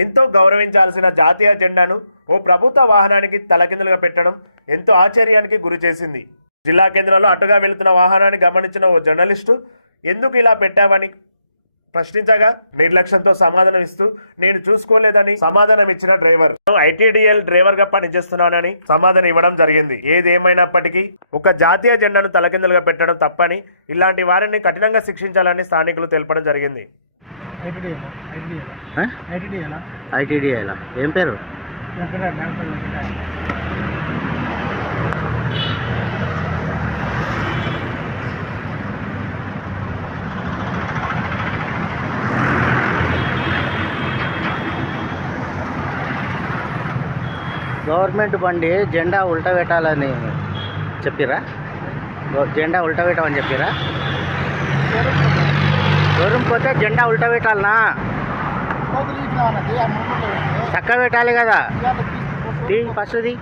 ఎంతో గౌరవించాల్సిన జాతీయ జెండాను ఓ ప్రభుత్వ వాహనానికి తలకిందులుగా పెట్టడం ఎంతో ఆశ్చర్యానికి గురి చేసింది. జిల్లా కేంద్రంలో అటుగా వెళుతున్న వాహనాన్ని గమనించిన ఓ జర్నలిస్టు ఎందుకు ఇలా పెట్టావని ప్రశ్నించగా నిర్లక్ష్యంతో సమాధానం ఇస్తూ నేను చూసుకోలేదని సమాధానం ఇచ్చిన డ్రైవర్ ఐటీడీఎల్ డ్రైవర్ గా పనిచేస్తున్నానని సమాధానం ఇవ్వడం జరిగింది. ఏదేమైనప్పటికీ ఒక జాతీయ జెండాను తలకిందులుగా పెట్టడం తప్పని, ఇలాంటి వారిని కఠినంగా శిక్షించాలని స్థానికులు తెలపడం జరిగింది. ఐటీడీఏలా ఏం పేరు? గవర్నమెంట్ బండి జెండా ఉల్టా పెట్టాలని చెప్పిరా? జెండా ఉల్టా పెట్టమని చెప్పిరా? షోరూమ్ పోతే జెండా ఉల్టా పెట్టాలనా? చక్క పెట్టాలి కదా. ఫస్ట్ది